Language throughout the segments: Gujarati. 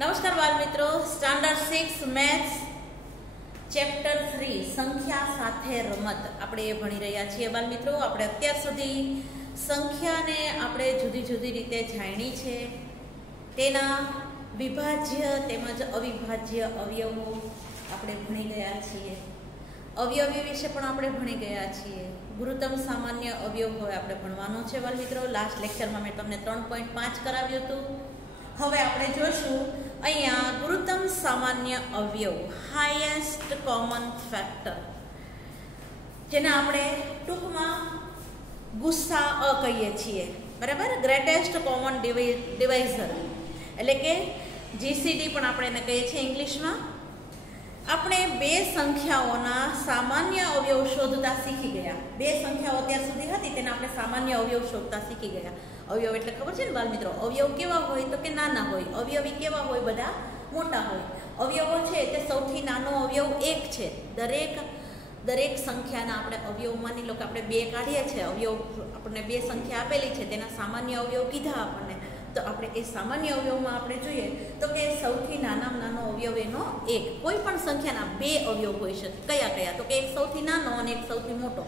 નમસ્કાર બાળ મિત્રો, સ્ટાન્ડર્ડ 6 મેથ્સ ચેપ્ટર 3 સંખ્યા સાથે રમત આપણે એ ભણી રહ્યા છીએ બાળ મિત્રો. આપણે અત્યાર સુધી સંખ્યાને આપણે જુદી જુદી રીતે જાણી છે, તેના વિભાજ્ય તેમજ અવિભાજ્ય અવયવો આપણે ભણી ગયા છીએ. અવયવી વિશે પણ આપણે ભણી ગયા છીએ. ગુરુત્તમ સામાન્ય અવયવ હવે આપણે ભણવાનો છે બાળ મિત્રો. લાસ્ટ લેક્ચરમાં મેં તમને 3.5 કરાવ્યું હતું. હવે આપણે જોશું અહીંયા ગુરુત્તમ સામાન્ય અવયવ, હાઈએસ્ટ કોમન ફેક્ટર, જેને આપણે ટૂંકમાં ગુસ્સા કહીએ છીએ, બરાબર. ગ્રેટેસ્ટ કોમન ડિવાઇઝર એટલે કે જીસીડી પણ આપણે એને કહીએ છીએ ઇંગ્લિશમાં. આપણે બે સંખ્યાઓના સામાન્ય અવયવ શોધતા શીખી ગયા. બે સંખ્યાઓ અત્યાર સુધી હતી તેના આપણે સામાન્ય અવયવ શોધતા શીખી ગયા. અવયવ એટલે ખબર છે ને બાળ મિત્રો? અવયવ કેવા હોય તો કે નાના હોય. અવયવી કેવા હોય? બધા મોટા હોય. અવયવો છે તે સૌથી નાનો અવયવ એક છે. દરેક સંખ્યાના આપણે અવયવ, માની લો કે આપણે બે કાઢીએ છીએ અવયવ, આપણને બે સંખ્યા આપેલી છે, તેના સામાન્ય અવયવ કીધા આપણને, તો આપણે એ સામાન્ય અવયવમાં આપણે જોઈએ તો કે સૌથી નાનામાં નાનો અવયવ એનો એક. કોઈ પણ સંખ્યાના બે અવયવ હોઈ શકે. કયા કયા? તો કે એક સૌથી નાનો અને એક સૌથી મોટો.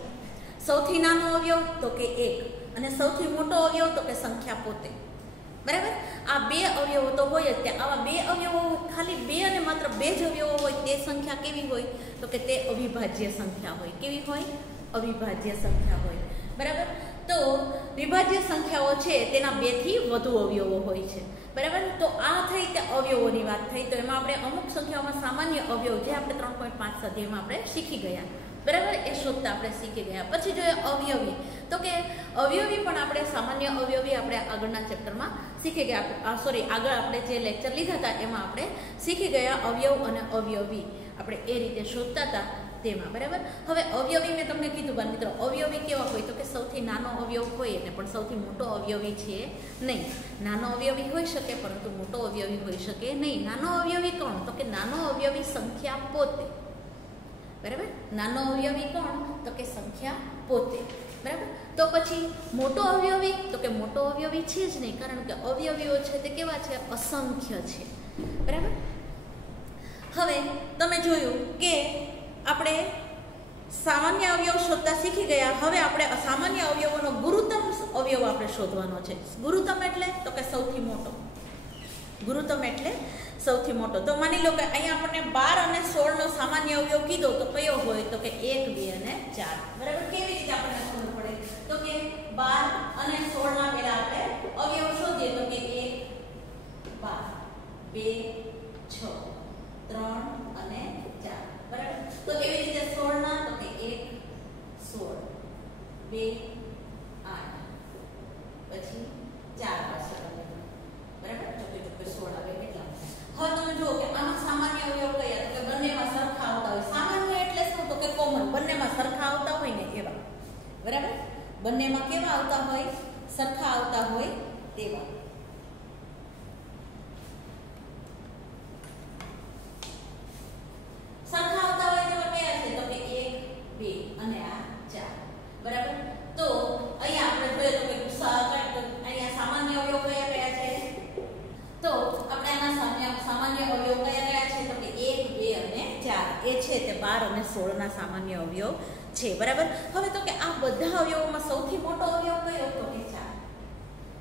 સૌથી નાનો અવયવ તો કે એક, અને સૌથી મોટો અવયવ તો કે સંખ્યા પોતે, બરાબર. આ બે અવયવો તો હોય જ. ત્યાં આવા બે અવયવો, ખાલી બે અને માત્ર બે જ અવયવો હોય તે સંખ્યા કેવી હોય? તો કે તે અવિભાજ્ય સંખ્યા હોય. કેવી હોય? અવિભાજ્ય સંખ્યા હોય, બરાબર. તો વિભાજ્ય સંખ્યાઓ છે તેના બેથી વધુ અવયવો હોય છે, બરાબર. તો આ થઈ તે અવયવોની વાત થઈ. તો એમાં આપણે અમુક સંખ્યાઓમાં સામાન્ય અવયવ, જે આપણે 3.5 સ્વાધ્યાયમાં આપણે શીખી ગયા, બરાબર, એ શોધતા આપણે શીખી ગયા. પછી જોઈએ અવયવી. તો કે અવયવી પણ આપણે સામાન્ય અવયવી આપણે આગળના ચેપ્ટરમાં શીખી ગયા. આગળ આપણે જે લેક્ચર લીધા હતા એમાં આપણે શીખી ગયા અવયવ અને અવયવી આપણે એ રીતે શોધતા હતા તેમાં, બરાબર. હવે અવયવી મેં તમને કીધું બાળ મિત્રો, અવયવી કેવા હોય તો કે સૌથી નાનો અવયવ હોય એને પણ સૌથી મોટો અવયવી છે નહીં. નાનો અવયવી હોઈ શકે પરંતુ મોટો અવયવી હોઈ શકે નહીં. નાનો અવયવી કોણ? તો કે નાનો અવયવી સંખ્યા પોતે, બરાબર. નાનો અવયવી કોણ? તો કે સંખ્યા પોતે, બરાબર. તો પછી મોટો અવયવી? તો કે મોટો અવયવી છે જ નહીં, કારણ કે અવયવીઓ છે તે કેવા છે? અસંખ્ય છે, બરાબર. હવે તમે જોયું કે આપણે સામાન્ય અવયવ શોધતા શીખી ગયા. હવે આપણે અસામાન્ય અવયવોનો ગુરુત્તમ અવયવ આપણે શોધવાનો છે. ગુરુત્તમ એટલે તો કે સૌથી મોટો. ગુરુત્તમ એટલે સૌથી મોટો. તો માની લો કે અહીંયા આપણને 12 અને 16 નો સામાન્ય અવયવ કીધો, તો કયો હોય? તો કે 1, 2 અને 4, બરાબર. કેવી રીતે આપણને ખબર પડે? તો કે 12 અને 16 ના પહેલા આપણે અવયવ શોધીએ તો કે 1 12 2 6 3 અને 4, બરાબર. તો એવી રીતે 16 ના તો કે 1 16 2 8 પછી 4 પાસે, બરાબર. તો કે 16 આવે કેટલા? હવે તમે જુઓ કે આનો સામાન્ય અવયવ કયા? તો કે બંનેમાં સરખા આવતા હોય. સામાન્ય એટલે શું? તો કે કોમન. બંનેમાં સરખા આવતા હોય ને એવા, બરાબર. બંનેમાં કેવા આવતા હોય? સરખા આવતા હોય તેવા. સરખા આવતા હોય તેવા કયા છે? તો કે 1 2 અને આ 4, બરાબર. તો અહીંયા આપણે જોઈએ તો કે અહીંયા સામાન્ય અવયવ કયા કયા છે? તો આપણે આના સામાન્ય અવયવ કયા કયા છે? તો કે 1 2 અને 4 એ છે તે 12 અને 16 ના સામાન્ય અવયવ છે, બરાબર. હવે તો કે આ બધા અવયવોમાં સૌથી મોટો અવયવ કયો? તો કે 4.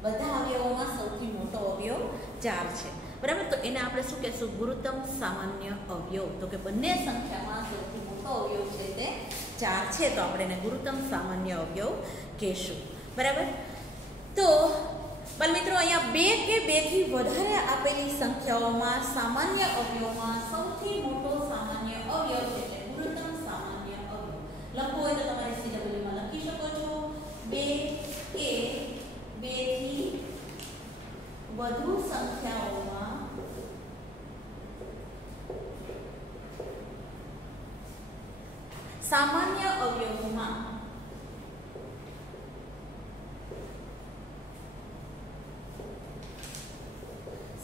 બધા અવયવોમાં સૌથી મોટો અવયવ 4 છે, બરાબર. તો એને આપણે શું કહેશું? ગુરુત્તમ સામાન્ય અવયવ. તો કે બંને સંખ્યામાં સૌથી મોટો અવયવ છે તે 4 છે, તો આપણે એને ગુરુત્તમ સામાન્ય અવયવ કહેશું, બરાબર. તો બાળ મિત્રો, અહીંયા 2 કે 2 થી વધારે આપેલી સંખ્યાઓમાં સામાન્ય અવયવમાં સૌથી મોટો સામાન્ય અવયવ છે એટલે ગુરુત્તમ સામાન્ય અવયવ. લખવું હોય તો તમારે CW માં લખી શકો છો. 2 કે 2 થી વધુ સંખ્યાઓમાં સામાન્ય અવયવમાં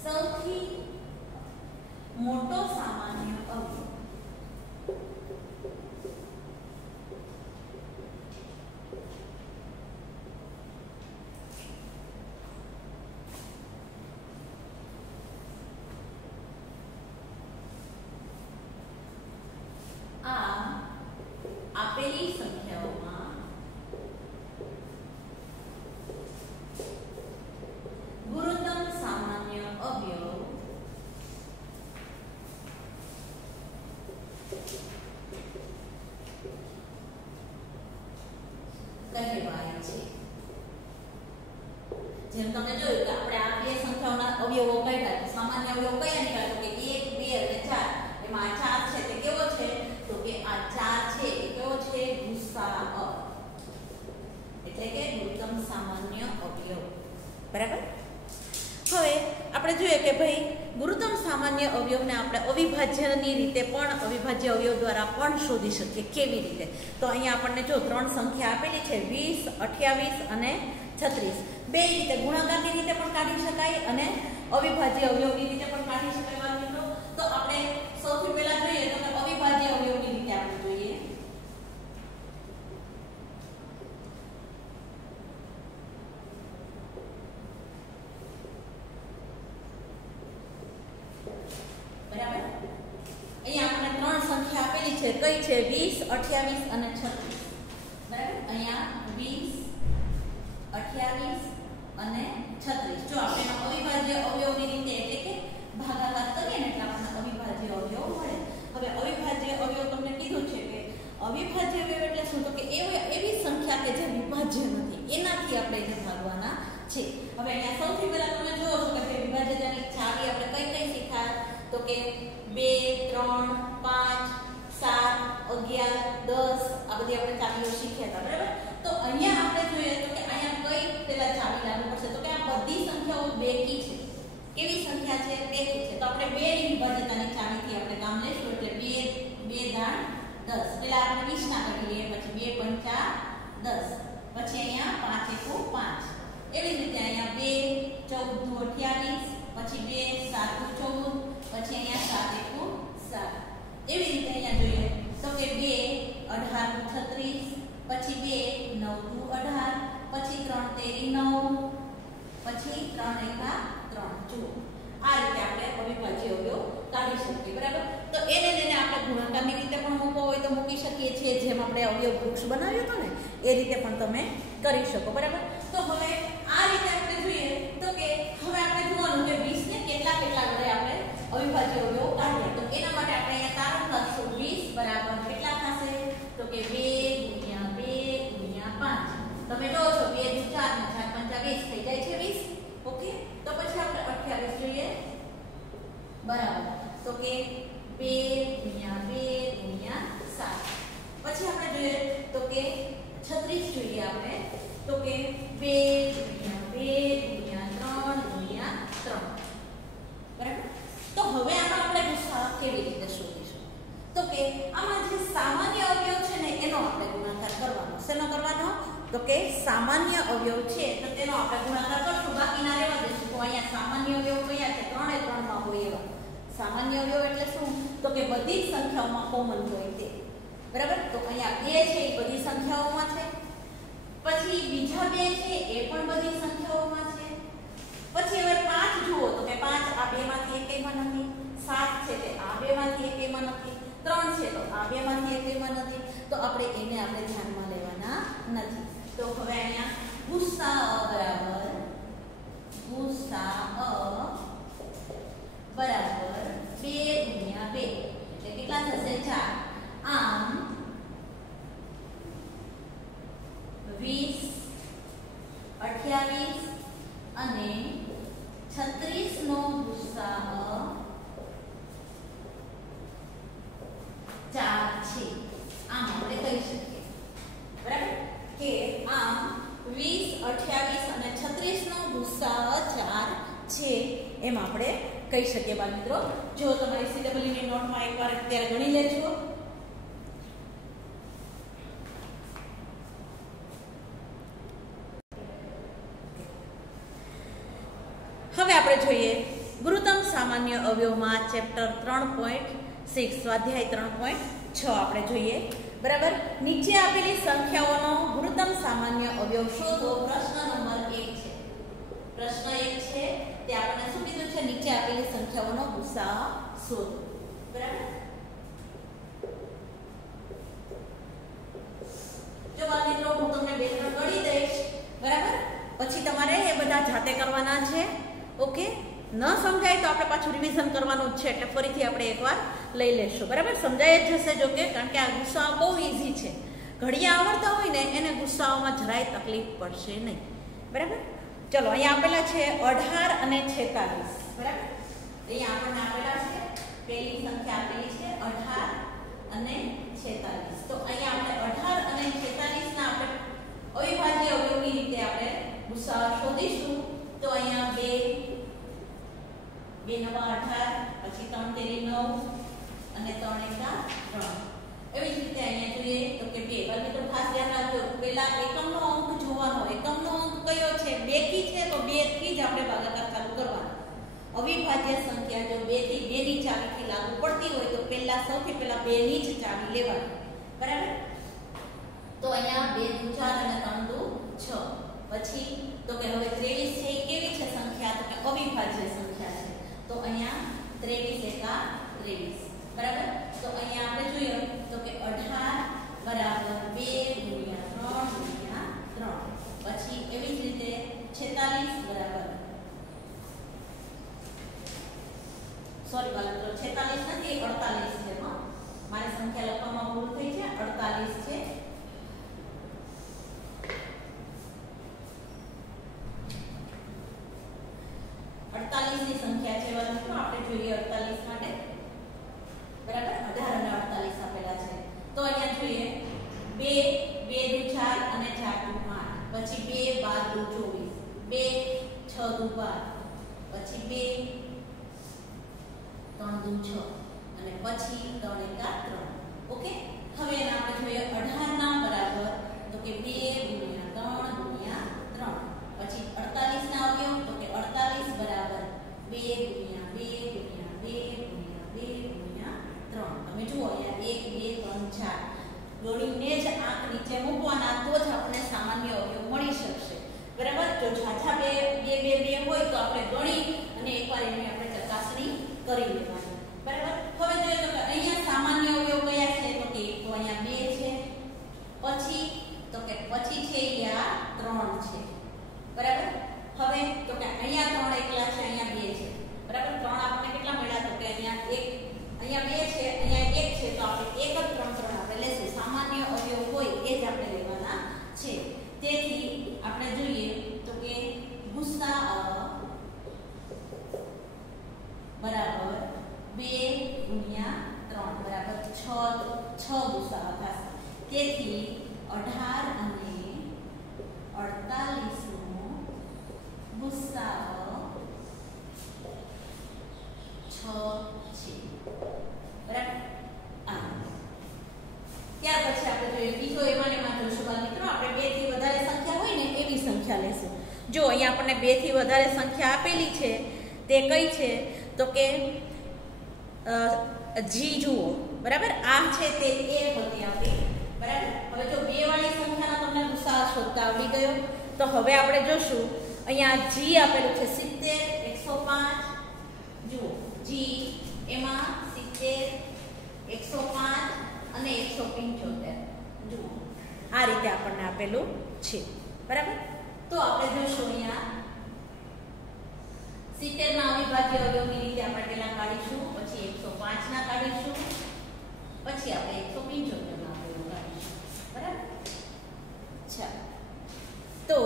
સૌથી મોટો સામાન્ય અવયવ જેમ તમે જોયું કે આપણે આ બે સંખ્યાઓના અવયવો કાઢ્યા, સામાન્ય અવયવ કયા નીકળ્યા તો કે 1 2 અને 4. એમાં આ 4 છે તે કેવો છે તો કે આ 4 છે એ કેવો છે ગુસાઅ, એટલે કે ગુરુત્તમ સામાન્ય અવયવ. બરાબર. હવે આપણે જોઈએ કે ભાઈ ગુરુત્તમ સામાન્ય અવયવને આપણે અવિભાજ્યની રીતે પણ, અવિભાજ્ય અવયવ દ્વારા પણ શોધી શકીએ. કેવી રીતે? તો અહીંયા આપણને જો ત્રણ સંખ્યા આપેલી છે 20, 28 અને 36. બે રીતે ગુણાકારની રીતે પણ કાઢી શકાય અને અવિભાજ્ય અવયવની રીતે પણ કાઢી શકાય. મિત્રો તો આપણે સૌથી પહેલા જોઈએ તો કે અવિભાજ્ય અવયવની રીતે આપણે જોઈએ. બરાબર. અહીંયા આપણને ત્રણ સંખ્યા આપેલી છે. કઈ છે? 20, 28 અને 36. બરાબર. અહીંયા 20, 28 અને 36. જો આપણે અવિભાજ્ય અવયવની રીતે એટલે કે ભાગાકાર કરીએ ને એટલે આપણને અવિભાજ્ય અવયવ મળે. હવે અવિભાજ્ય અવયવ તમને કીધું છે કે અવિભાજ્ય અવયવ એટલે શું? તો કે એવી સંખ્યા કે જે વિભાજ્ય નથી, એનાથી આપણે એને ભાગવાના છે. હવે અહીંયા સૌથી પહેલા તમે જોવો છો કે વિભાજ્યતાની ચાવી આપણે કઈ કઈ શીખ્યા તો કે 2, 3, 5, 7, 11, 10 આ બધી આપણે ચાવીઓ શીખ્યા હતા. બરાબર. તો અહીંયા આપણે જોઈએ તો કે અહીંયા કઈ પેલા ચાવી લાગુ પડશે તો કે આ બધી સંખ્યાઓ બેકી છે. કેવી સંખ્યા છે? બેકી છે. તો આપણે 2 ની વિભાજ્યતાની ચાવીથી આપણે કામ લઈશું. એટલે 2 દાણ 10. પેલા આપણે 20 ના કરી લઈએ, પછી 2 પંચા 10, પછી અહીંયા 5 એકુ 5. એવી જ રીતે અહીંયા 2 14 દુ 28, પછી 2 7 દુ 14, પછી અહીંયા 7 એકુ 7. એવી રીતે અહીંયા જોઈએ તો કે 2 18 દુ 36, પછી 2 9 દુ 18, પછી 3 તેરી 9, પછી 3 એકા 3. જુઓ આ રીતે આપણે અવિભાજ્ય અવયવ કાઢી શકીએ. બરાબર. તો એને આપણે ગુણાકારની રીતે પણ મૂકવો હોય તો મૂકી શકીએ છીએ, જેમ આપણે અવયવ વૃક્ષ બનાવ્યો હતો ને એ રીતે પણ તમે કરી શકો. બરાબર. તો હવે આ રીતે આપણે જોઈએ તો કે હવે આપણે જોવાનું કે 20 ને કેટલા વડે આપણે અવિભાજ્ય અવયવ કાઢીએ. તો એના માટે આપણે અહીંયા તારણ લખશું. 20 બરાબર કેટલા થશે તો કે 2 × 2 × 5. તમે જો છો 2 દુ 4 ને 4 પંચા 20 થઈ જાય છે 20. ઓકે. તો પછી આપણે 28 જોઈએ. બરાબર. તો કે 2 × 2 × 7. પછી આપણે જોઈએ તો કે 36 જોઈએ આપણે તો કે 2 × 2 × 3 × 3. બરાબર. તો હવે આમાં આપણે ગુસાઅ કેવી રીતે શોધીશું? તો કે આમાં જે સામાન્ય અવયવ છે ને એનો આપણે ગુણાકાર કરવાનો. શેનો કરવાનો? તો કે સામાન્ય અવયવ છે તો તેનો આપણે ગુણાકાર કરશું, બાકીના રહેવા દઈશું. તો અહીંયા સામાન્ય અવયવ કયા છે? 3 એ 3 માં હોય એવા. સામાન્ય અવયવ એટલે શું? તો કે બધી જ સંખ્યાઓમાં કોમન હોય તે. બરાબર. તો અહીંયા 2 છે એ બધી સંખ્યાઓમાં છે. પછી બીજા 2 છે એ પણ બધી સંખ્યાઓમાં છે. પછી હવે 5 જુઓ તો કે 5 આ બેમાંથી એકેયમાં નથી. 7 છે તે આ બેમાંથી એકેયમાં નથી. 3 છે તો આ બેમાંથી એકેયમાં નથી. તો આપણે એને આપણે ધ્યાનમાં લેવાના નથી. તો હવે અહીંયા ગુસાઅ બરાબર 2 × 2 એટલે કેટલા થશે? 4. આમ 20, 28 અને 36 નો ગુસાઅ 4 છે. આમ આપણે કહી શકીએ. બરાબર. કે આમ 20, 28 અને 36 નો ગુસાઅ 4 છે એમ આપણે કહી શકીએ. બાળ મિત્રો જો તમારી CWE ની નોટમાં એકવાર અત્યારે ગણી લેજો. હવે આપણે જોઈએ ગુરુત્તમ સામાન્ય અવયવમાં ચેપ્ટર 3.6 સ્વાધ્યાય 3.6 આપણે જોઈએ. બરાબર. નીચે આપેલી સંખ્યાઓનો ગુરુત્તમ સામાન્ય અવયવ શોધો. પ્રશ્ન નંબર 1 છે. પ્રશ્ન 1 છે તે આપણને શું કીધું છે? નીચે આપેલી સંખ્યાઓનો ગુસાઅ શોધો. બરાબર. જો બાળ મિત્રો હું તમને 2-3 ગણી દઈશ. બરાબર. પછી તમારે એ બધા જાતે કરવાના છે. ઓકે. ન સમજાય તો આપણે પાછું રિવિઝન કરવાનું જ છે, એટલે ફરીથી આપણે એકવાર લઈ લેશું. બરાબર. સમજાય જ જશે જો કે, કારણ કે આ ગુસાઅ બહુ ઈઝી છે. ઘડિયા આવડતા હોય ને એને ગુસાઅમાં જરાય તકલીફ પડશે નહીં. બરાબર. ચલો અહીંયા આપેલા છે 18 અને 46, બરાબર. અહીંયા આપણને આપેલા છે પહેલી સંખ્યા આપેલી છે 18 અને 46. તો અહીંયા આપણે 18 અને 46 ના આપણે અવિભાજ્ય અવયવની રીતે આપણે ગુસાઅ શોધીશું. તો અહીંયા 2 નવા 18, પછી 3 તેરી 9 અને 3 એકા 3. એવી જ રીતે અહીંયા જોઈએ તો કે 2. બાકી તો ખાસ ધ્યાન રાખજો, પહેલા એકમનો અંક જોવાનો. એકમનો અંક કયો છે? 2 થી છે તો 2 થી જ આપણે ભાગાકાર ચાલુ કરવાનો. અવિભાજ્ય સંખ્યા જો 2 થી 2 ની ચાવીથી લાગુ પડતી હોય તો સૌથી પહેલા 2 ની જ ચાવી લેવાની, બરાબર. તો અહીંયા 2 દુ 4 અને 3 દુ 6. પછી તો કે હવે 23 છે એ કેવી છે સંખ્યા? તો કે અવિભાજ્ય સંખ્યા છે. તો અહીંયા 23 એકા 23, બરાબર. તો અહીંયા આપણે જોઈએ તો કે 18 બરાબર 2 ગુણ્યા 3 ગુણ્યા 3. પછી એવી જ રીતે 46 બરાબર, સોરી બાળકો 46 નથી 48 છે. મારી સંખ્યા લખવામાં ભૂલ થઈ છે, 48 છે. ની સંખ્યા છે બાળકો, આપણે જોઈએ 48 માટે, બરાબર. 18 અને 48 આપેલા છે. તો અહીંયા જોઈએ 2 દુ 4 અને 4 દુ 8, પછી 2 12 દુ 24, 2 6 દુ 12, પછી 2 3 દુ 6 અને પછી 3 એકા 3. ઓકે. હવે એના આપણે જોઈએ 18 ના બરાબર તો કે 2 ગુણ્યા 3 ગુણ્યા 3. પછી 48 ના અવયવ તો કે 48 બરાબર 2 ગુણ્યા 2 ગુણ્યા 2 ગુણ્યા 2 ગુણ્યા 3. તમે જુઓ અહીંયા 1 2 3 4 ગણીને જ આંક નીચે મૂકવાના, તો જ આપણને સામાન્ય અવયવ મળી શકશે, બરાબર. જો ઝાઝા 2 2 2 હોય તો આપણે ગણી અને એકવાર એની આપણે ચકાસણી કરી લેવાની, બરાબર. હવે જોઈએ તો કે અહીંયા સામાન્ય અવયવ કયા છે? તો કે તો અહીંયા 2 છે, પછી તો કે પછી છે આ 3 છે, બરાબર. હવે તો કે અહીંયા 3 એકલા છે, અહીંયા 2 છે, બરાબર. 3 આપણને કેટલા મળ્યા? તો કે અહીંયા 1, અહીંયા 2 છે, અહીંયા 1 છે, તો આપણે 1 જ 3 આપણે લેશું. સામાન્ય અવયવ હોય એ જ આપણે લેવાના છે. તેથી આપણે જોઈએ તો કે ગુસાઅ બરાબર 2 ગુણ્યા 3 બરાબર 6 ગુસાઅ થશે. તેથી 18 અને 48 નો ગુસાઅ 6 છે, બરાબર. ત્યાર પછી આપણે જોઈએ બીજો એમાં જોશું મિત્રો, આપણે 2 થી વધારે સંખ્યા હોય ને એવી સંખ્યા લેશું. જો અહીંયા આપણને 2 થી વધારે સંખ્યા આપેલી છે તે કઈ છે? તો કે જી જુઓ, બરાબર. આ છે તે એ હતી આપણી, બરાબર. હવે જો 2 વાળી સંખ્યાનો તમને ગુસાઅ શોધતા આવડી ગયો તો હવે આપણે જોશું અહીંયા જી આપેલું છે 70 105. જુઓ જી એમાં 70 105 અને 175. જુઓ આ રીતે આપણને આપેલું છે, બરાબર. તો આપણે જોશું અહીંયા 70 ના અવિભાજ્ય અવયવની રીતે આપણે પહેલા કાઢીશું, પછી 105 ના કાઢીશું, પછી આપણે 175 ના અવયવ કાઢીશું, બરાબર. ચાલો તો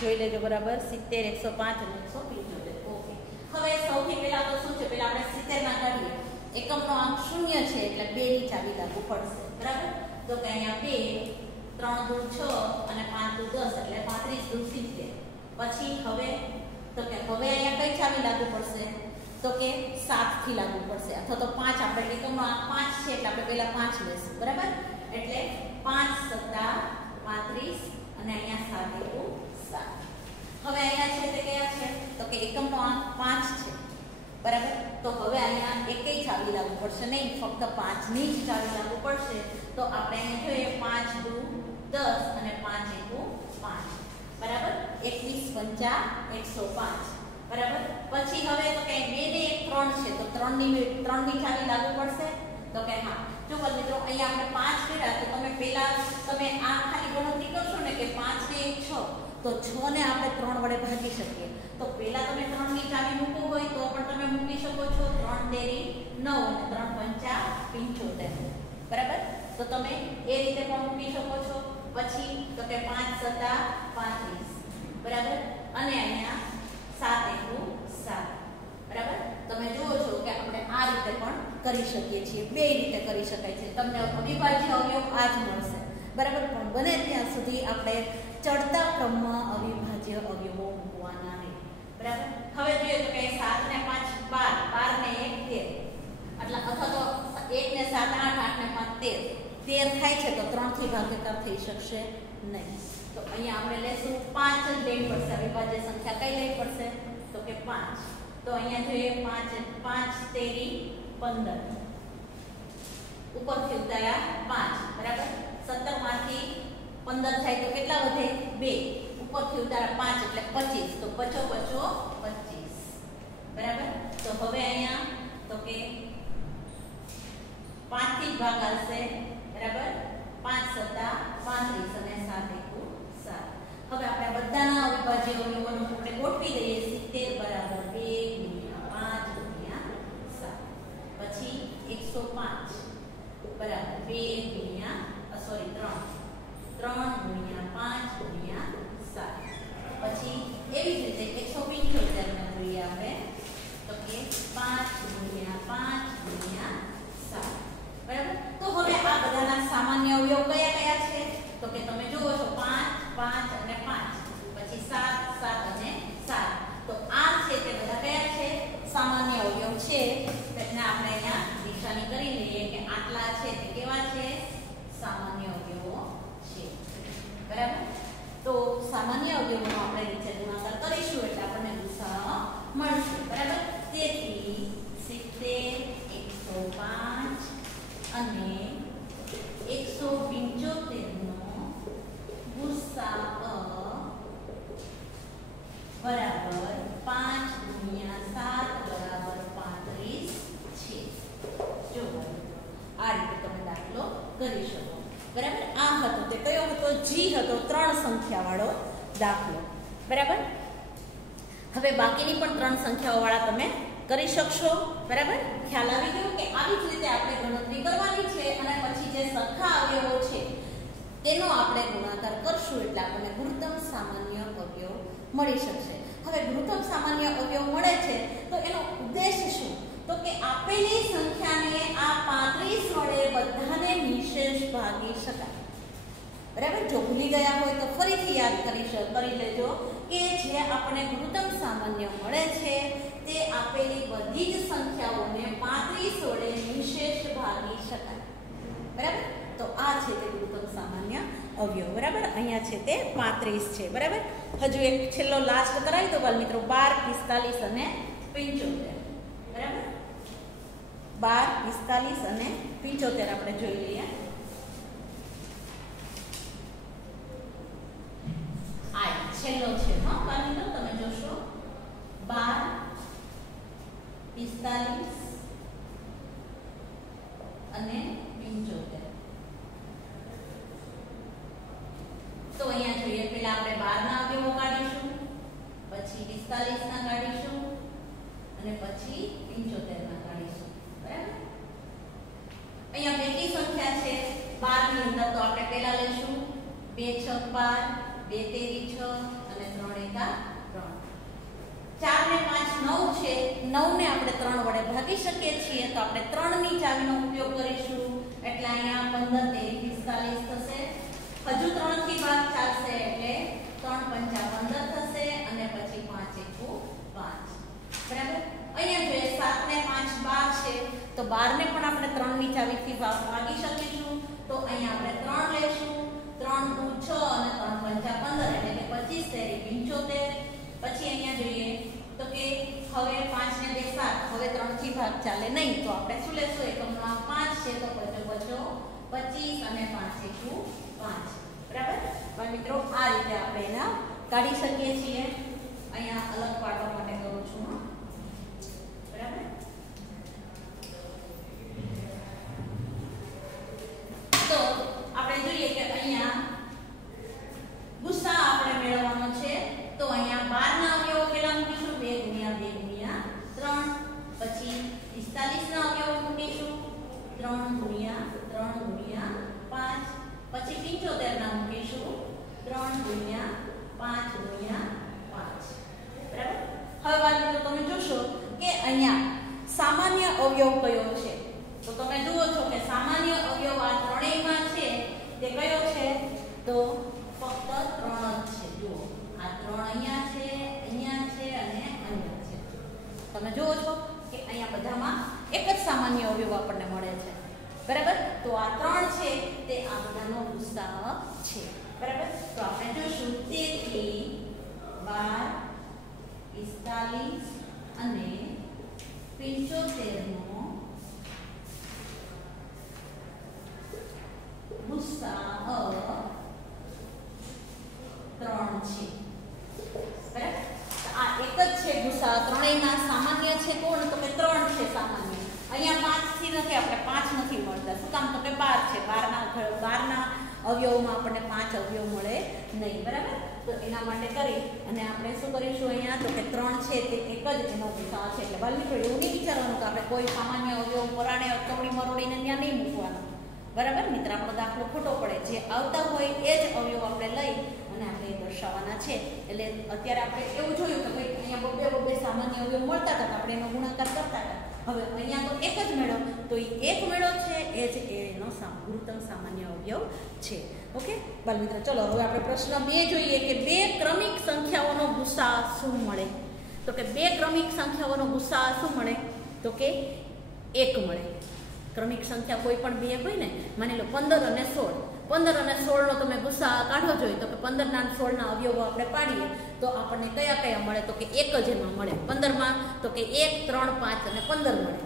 જોઈ લેજો, બરાબર. 70 105 અને 175. ઓકે. હવે સૌથી પહેલા તો શું છે? પહેલા આપણે 70 ના કાઢીએ. એકમનો અંક 0 છે એટલે 2 ની ચાવી લાગુ પડશે, બરાબર. તો કે અહીંયા 2 3 દુ 6 અને 5 દુ 10 એટલે 35 દુ 70. પછી હવે તો કે હવે અહીંયા કઈ ચાવી લાગુ પડશે? તો કે 7 થી લાગુ પડશે, અથવા તો 5. આપણે એકમનો અંક 5 છે એટલે આપણે પહેલા 5 લેશું, બરાબર. એટલે 5 સત્તા 35 અને અહીંયા 7 એકુ 7. હવે અહીંયા છે તે કયા છે? તો કે એકમનો અંક 5 છે, બરાબર. તો હવે અહીંયા એકેય ચાવી લાગુ પડશે નહીં, ફક્ત 5 ની જ ચાવી લાગુ પડશે. તો આપણે અહીંયા જોઈએ 5 દુ 10 અને 5 એકુ 5, બરાબર. 21 5 105, બરાબર. પછી હવે તો કે 2 ને 1 3 છે, તો 3 ની ચાવી લાગુ પડશે. તો કે હા. જો મિત્રો અહીંયા આપણે 5 કર્યા તો તમે પહેલા તમે આ ખાલી ગણતરી કરશો ને કે 5 ને 1 6, તો 6 ને આપણે 3 વડે ભાગી શકીએ. તો પહેલા તમે 3 ની ચાવી મૂકવું હોય તો પણ તમે મૂકી શકો છો. 3 તેરી 9 અને 3 5 75, બરાબર. તો તમે એ રીતે પણ મૂકી શકો છો. પછી તો કે 5 સત્તા 35 બરાબર, અને અહીંયા 7 × 7, બરાબર. તમે જુઓ છો કે આપણે આ રીતે પણ કરી શકીએ છીએ, બે રીતે કરી શકાય છે. તમને અવિભાજ્ય અવયવ આ જ મળશે, બરાબર. પણ બને ત્યાં સુધી આપણે ચડતા ક્રમમાં અવિભાજ્ય અવયવો મૂકવાના રહે, બરાબર. હવે જોઈએ તો કે 7 ને 5 12, 12 ને 1 13, એટલે અથવા તો 1 ને 7 8, 8 ને 5 13 થાય છે, તો 3 થી ભાગાકાર થઈ શકશે નહીં. તો અહીંયા આપણે લેશું 5 જ લેવી પડશે. અવિભાજ્ય સંખ્યા કઈ લેવી પડશે? તો કે 5. તો અહીંયા જોઈએ 5 5 તેરી 15, ઉપરથી ઉતાર્યા 5, બરાબર. 17 માંથી 15 થાય તો કેટલા વધે? 2. ઉપરથી ઉતાર્યા 5 એટલે 25, તો 5 5 25, બરાબર. તો હવે અહીંયા તો કે 5 થી ભાગ આવશે, બરાબર. 5 × 7 = 35 અને 7 × 7. હવે આપણે બધાના અવિભાજ્ય અવયવોને આપણે ગોઠવી દઈએ. 70 = 2 × 5 × 7, પછી 105 બરાબર 2 × 3 × 5 × 7, પછી એવી જ રીતે 175 ને જોઈએ આપણે તો કે 5 × 5 × 7, બરાબર. તો હવે આ બધાના સામાન્ય અવયવ કયા કયા છે? તો કે તમે જુઓ છો 5 5 અને 5, પછી 7 7 અને 7. તો આ છે તે બધા કયા છે? સામાન્ય અવયવ છે. એટલે આપણે અહીંયા નિશાની કરી લઈએ કે આટલા છે તે કેવા છે? સામાન્ય અવયવો છે, બરાબર. તો સામાન્ય અવયવોનો આપણે નીચે ગુણાકાર કરીશું એટલે આપણને ગુસાઅ મળશે, બરાબર. તેથી 70 105 અને 175 નો ગુસાઅ બરાબર 5 × 7 = 35 છે. જો આ રીતે તમે દાખલો કરી શકો, બરાબર. આ હતો તે કયો હતો? જી હતો, 3 સંખ્યા વાળો દાખલો, બરાબર. હવે બાકીની પણ 3 સંખ્યાઓ વાળા તમે કરી શકશો, બરાબર. ખ્યાલ આવી ગયો કે આવી જ રીતે આપણે ગણતરી કરવાની છે અને પછી જે સરખા અવયવો છે તેનો આપણે ગુણાકાર કરશું એટલે આપણને ગુરુત્તમ સામાન્ય અવયવ મળી શકશે. હવે ગુરુત્તમ સામાન્ય અવયવ મળે છે તો એનો ઉદ્દેશ શું? તો કે આપેલી સંખ્યાને આ 35 વડે બધાને નિશેષ ભાગી શકાય, બરાબર. જો ભૂલી ગયા હોય તો ફરીથી યાદ કરી લેજો કે જે આપણને ગુરુત્તમ સામાન્ય મળે છે તે આપેલી બધી જ સંખ્યાઓને 35 વડે નિશેષ ભાગી શકાય, બરાબર. તો આ છે તે ગુરુત્તમ સામાન્ય અવયવ, બરાબર. અહીંયા છે તે 35 છે, બરાબર. હજુ એક છેલ્લો લાસ્ટ કરાવી દો બાળ મિત્રો. 12 45 અને 75, બરાબર. 12 45 અને 75 આપણે જોઈ લઈએ. આ છેલ્લો છે, હા બાળ મિત્રો. તમે જોશો 12 45 અને 75. તો અહીંયા જોઈએ પહેલા આપણે 12 ના અવયવો કાઢીશું, પછી 45 ના કાઢીશું અને પછી 75 ના કાઢીશું, બરાબર. અહીંયા બેકી સંખ્યા છે 12 ની અંદર, તો આપણે પહેલા લેશું 2 × 6 = 12, 2 તેરી 6 અને 3 એકા 3. 4 ને 5 9 છે. 9 ને આપણે 3 વડે ભાગી શકીએ છીએ, તો આપણે 3 ની ચાવીનો ઉપયોગ કરીશું એટલે અહીંયા 15 તેરી 45 થશે. હજુ 3 થી ભાગ ચાલશે એટલે 3 × 5 = 15 થશે અને પછી 5 × 1 = 5, બરાબર. અહીંયા જોઈએ 7 ને 5 12 છે, તો 12 ને પણ આપણે 3 ની ચાવીથી ભાગી શકીશું. તો અહીંયા આપણે 3 લેશું, 3 × 6 અને 3 × 5 = 15 એટલે કે 25 તેરી 75. પછી અહીંયા જોઈએ તો કે હવે 5 ને 2 7, હવે 3 થી ભાગ ચાલે નહીં, તો આપણે શું લેશું? એકમમાં 5 છે તો 25 25 અને 5 × 5, બરાબર. પણ મિત્રો આ રીતે આપણે એના કાઢી શકીએ છીએ. અહીંયા અલગ પાડવા માટે કરું છું, બરાબર. તો આપણે જોઈએ કે અહીંયા ગુસા આપણે મેળવવાનો છે. તો અહીંયા 12 ના અવયવો પહેલા મૂકીશું 2 × 2 × 3, પછી 45 ના અવયવો મૂકીશું 3 × 3 × 5, પછી 75 ના મૂકીશું 3 × 5 × અવયવ કયો છે? તો તમે જુઓ છો કે સામાન્ય અવયવ આ ત્રણેયમાં છે તે કયો છે? તો ફક્ત 3 જ છે. જુઓ, આ 3 અહીંયા છે અને અહીંયા છે. તમે જુઓ છો કે અહીંયા બધામાં એક જ સામાન્ય અવયવ આપણને મળે છે. બરાબર? તો આ 3 છે તે આ બધાનો ગુસાઅ છે. બરાબર? તો આપણે જોઈશું 13, 12, 45 અને 75 નો ગુસાઅ 3 છે. બરાબર? આ એક જ છે ગુસાઅ. ત્રણેયમાં સામાન્ય છે કોણ? તો કે 3 છે સામાન્ય. અહીંયા 5 થી નથી, આપણે 5 નથી મળતા. શું કામ? તો કે 12 છે. 12ના અવયવમાં આપણને 5 અવયવ મળે નહીં. બરાબર? તો એના માટે કરી અને આપણે શું કરીશું અહીંયા? તો કે 3 છે તે એક જ એનો ગુસાઅ છે. એટલે બાળમિત્રો એવું નહીં વિચારવાનું કે આપણે કોઈ સામાન્ય અવયવ પરાણે અટકવડી મરોડીને ત્યાં નહીં મૂકવાનું. બરાબર મિત્ર? આપણો દાખલો ખોટો પડે. જે આવતા હોય એ જ અવયવ આપણે લઈ અને આપણે દર્શાવવાના છે. એટલે અત્યારે આપણે એવું જોયું કે ભાઈ અહીંયા બબે સામાન્ય અવયવ મળતા હતા, આપણે એનો ગુણાકાર કરતા હતા. હવે અહીંયા તો એક જ મેળો, તો એ એક મેળો છે એ જ એનો ગુરુત્તમ સામાન્ય અવયવ છે. ઓકે બાળમિત્ર, ચલો હવે આપણે પ્રશ્ન 2 જોઈએ કે 2 ક્રમિક સંખ્યાઓનો ગુસાઅ શું મળે? તો કે 2 ક્રમિક સંખ્યાઓનો ગુસાઅ શું મળે? તો કે 1 મળે. ક્રમિક સંખ્યા કોઈ પણ 2 હોય ને, માની લો 15 અને 16. 15 અને 16 નો તમે ગુસાઅ કાઢવો જોઈએ તો કે 15 ના 16 ના અવયવો આપણે પાડીએ તો આપણને કયા મળે? તો કે એક જ એમાં મળે. 15 માં તો કે 1, 3, 5 અને 15 મળે.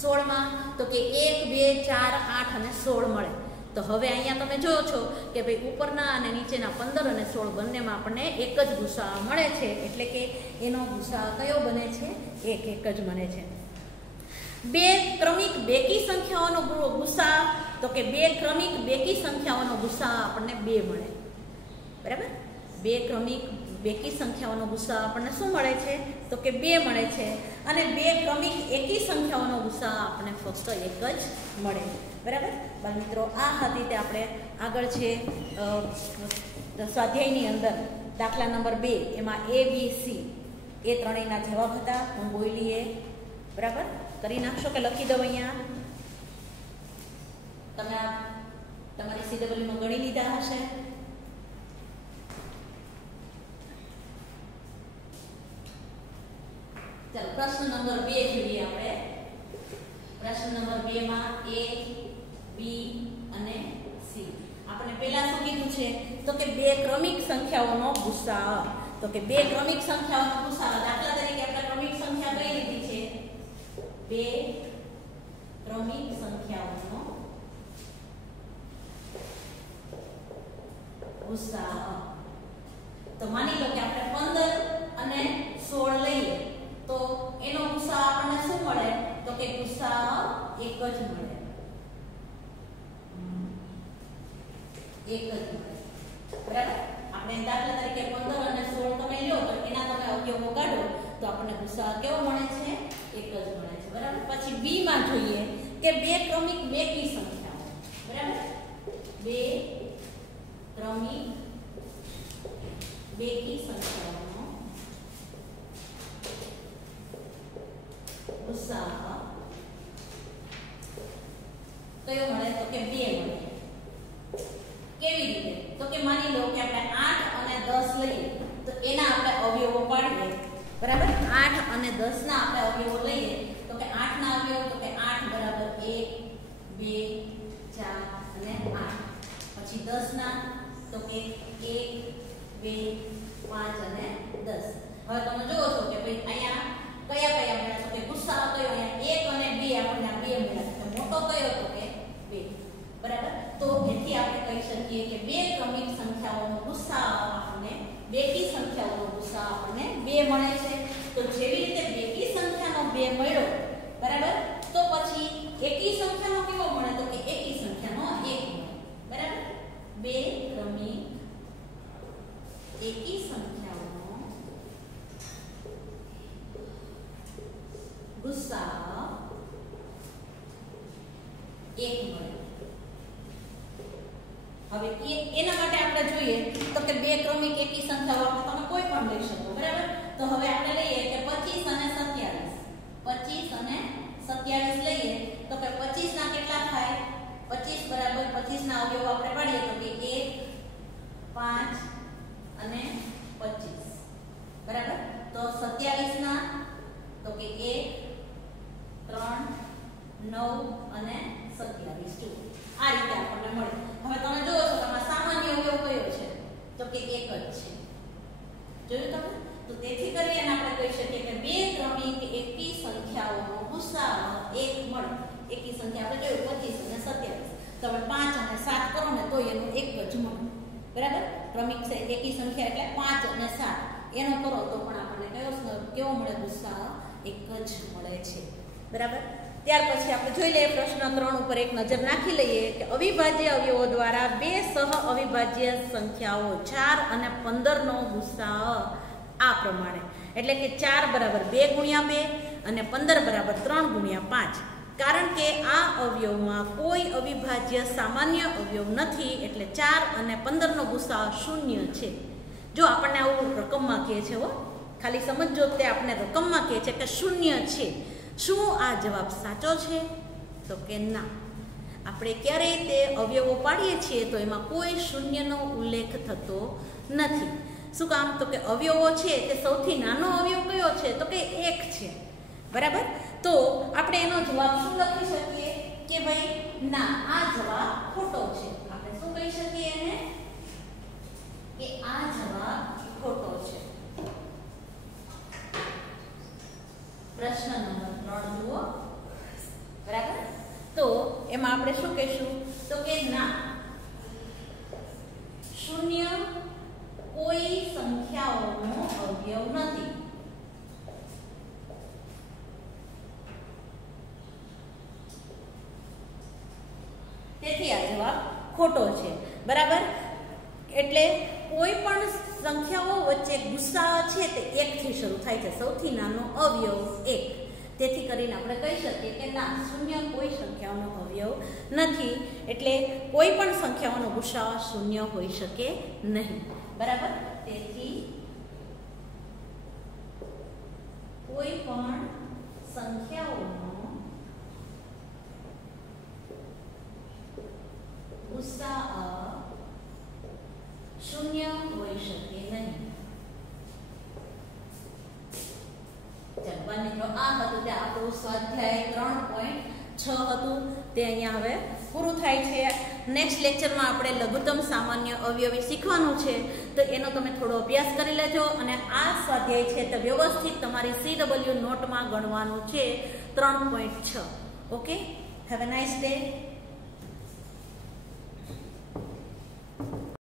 16 માં તો કે 1, 2, 4, 8 અને 16 મળે. તો હવે અહીંયા તમે જોયો છો કે ભાઈ ઉપરના અને નીચેના 15 અને 16 બંનેમાં આપણને એક જ ગુસાઅ મળે છે. એટલે કે એનો ગુસાઅ કયો બને છે? એક જ બને છે. 2 ક્રમિક બેકી સંખ્યાઓનો ગુસાઅ તો કે 2 ક્રમિક બેકી સંખ્યાઓનો ગુસાઅ આપણને 2 મળે. બરાબર? 2 ક્રમિક બેકી સંખ્યાઓનો ગુસાઅ આપણને શું મળે છે? તો કે 2 મળે છે. અને 2 ક્રમિક એકી સંખ્યાઓનો ગુસાઅ આપણને ફક્ત એક જ મળે. બરાબર બાળમિત્રો? આ હતી તે આપણે આગળ છે સ્વાધ્યાયની અંદર દાખલા નંબર 2 એમાં A, B, C એ ત્રણેયના જવાબ હતા. હું બોલીએ. બરાબર? કરી નાખશો કે લખી દઉં અહીંયા? તમે તમારી CW માં ગણી લીધા હશે. ચાલો પ્રશ્ન નંબર 2 જોઈએ આપણે. પ્રશ્ન નંબર 2 માં A, B અને C. આપણે પહેલા શું કીધું છે? તો કે 2 ક્રમિક સંખ્યાઓનો ગુસાઅ. તો કે 2 ક્રમિક સંખ્યાઓનો ગુસાઅ. દાખલા તરીકે આપણે ક્રમિક સંખ્યા કઈ લીધી છે? 2 ક્રમિક સંખ્યાઓનો ગુસાઅ. તો માની લો કે આપણે 15 અને 16 લઈએ તો એનો ગુસાઅ આપણને શું મળે? તો કે ગુસાઅ એક જ મળે. એક જ મળે. બરાબર? આપણે દાખલા તરીકે 15 અને 16 તમે લો તો એના તમે અવયવો કાઢો તો આપણને ગુસાઅ કેવો મળે છે? એક જ મળે છે. બરાબર? પછી B માં જોઈએ કે 2 ક્રમિક બેકી સંખ્યાઓ. બરાબર? 2 ક્રમિક બેકી સંખ્યાઓનો ગુસાઅ કયો મળે? તો કે 2 મળે. કેવી રીતે? તો કે માની લો કે આપણે 8 અને 10 લઈએ તો એના આપણે અવયવો પાડીએ. બરાબર? 8 અને 10 ના આપણે અવયવો લઈએ તો કે 8 ના અવયવો તો કે 8 બરાબર 1, 2, 4 અને 8. પછી 10 ના તો કે 1, 2, 5 અને 10. હવે તમે જુઓ છો કે ભાઈ અહીંયા કયા મળ્યા? તો કે ગુસાઅ કયો? અહીંયા 1 અને 2 આપણને આ 2 મળ્યા. તો મોટો કયો? તો કે 2. બરાબર? તો એથી આપણે કહી શકીએ કે 2 ક્રમિક સંખ્યાઓનો ગુસાઅ આપણને બેકી સંખ્યાઓનો ગુસાઅ આપણને 2 મળે છે. તો જેવી રીતે બેકી સંખ્યાનો 2 મળ્યો, બરાબર, તો પછી એકી સંખ્યાનો કેવો મળે? તો કે એકી સંખ્યાનો 1 મળે. બરાબર? 2 ક્રમિક એકી સંખ્યાઓનો ગુસાઅ 1 મળે. હવે એના માટે આપણે જોઈએ તો કે 2 ક્રમિક એકી સંખ્યાઓ આપણે તમે કોઈ પણ લઈ શકો. બરાબર? તો હવે આપણે લઈએ કે 25 અને 27. 25 અને 27 લઈએ તો કે 25 ના કેટલા થાય? 25 બરાબર 25 ના અવયવો આપણે પાડીએ તો કે 1 5 અને 25 બરાબર. તો 27 ના તો કે 1 3 9 અને 27 આ રીતે આપણને મળે. હવે તમે જોવો છો તમારો સામાન્ય અવયવ કયો છે? તો કે 1 જ છે. જોયું તમે? તો તેથી કરીને આપણે કહી શકીએ કે બે ક્રમિક એકી સંખ્યાઓનો ગુસાઅ 1 મળે. એકી સંખ્યા આપણે જોયું 25 અને 27. તમે 5 અને 7 કરો ને તો એનો 1 જ મળે. બરાબર. ક્રમિક છે એકી સંખ્યા એટલે 5 અને 7 એનો કરો તો પણ આપણને કેવો મળે? ગુસાઅ 1 જ મળે છે. બરાબર. ત્યાર પછી આપણે જોઈ લઈએ પ્રશ્ન 3 ઉપર એક નજર નાખી લઈએ કે અવિભાજ્ય અવયવો દ્વારા બે સહ અવિભાજ્ય સંખ્યાઓ 4 અને 15 નો ગુસાઅ આ પ્રમાણે, એટલે કે 4 બરાબર 2 ગુણ્યા 2 અને 15 બરાબર 3 ગુણ્યા 5. કારણ કે આ અવયવમાં કોઈ અવિભાજ્ય સામાન્ય અવયવ નથી એટલે 4 અને 15 નો ગુસાઅ 0 છે. જો આપણને આવું રકમમાં કહે છે, ખાલી સમજો તે આપણે રકમમાં કહે છે કે 0 છે. શું આ જવાબ સાચો છે? તો કે ના. આપણે ક્યારેય તે અવયવો પાડીએ છીએ તો એમાં કોઈ શૂન્યનો ઉલ્લેખ થતો નથી. શું કામ? તો કે અવયવો છે તે સૌથી નાનો અવયવ કયો છે? તો કે 1 છે. બરાબર. તો આપણે એનો જવાબ શું લખી શકીએ કે ભાઈ ના, આ જવાબ ખોટો છે. આપણે શું કહી શકીએ એને? કે આ જવાબ ખોટો છે. પ્રશ્ન નંબર 3 જુઓ. બરાબર. તો એમાં આપણે શું કહીશું? તો કે ના, શૂન્ય કોઈ સંખ્યાઓનો અવયવ નથી. તેથી આ જવાબ ખોટો છે. બરાબર. એટલે કોઈ પણ સંખ્યાઓ વચ્ચે ગુસાઅ છે તે 1 થી શરૂ થાય છે. સૌથી નાનો અવયવ 1. તેથી કરીને આપણે કહી શકીએ કે ના, શૂન્ય કોઈ સંખ્યાઓનો અવયવ નથી. એટલે કોઈ પણ સંખ્યાઓનો ગુસાઅ 0 હોઈ શકે નહીં. બરાબર. તેથી કોઈ પણ સંખ્યાઓનો ગુસાઅ 0 હોઈ શકે નહીં. ચાલો મિત્રો, આ હતું તે આપણું સ્વાધ્યાય 3.6 હતું તે અહીંયા હવે પૂરું થાય છે. નેક્સ્ટ લેક્ચરમાં આપણે લઘુત્તમ સામાન્ય અવયવી શીખવાનું છે, તો એનો તમે થોડો અભ્યાસ કરી લેજો અને આ સ્વાધ્યાય છે તે વ્યવસ્થિત તમારી CW નોટમાં ગણવાનું છે 3.6. Okay, have a nice day.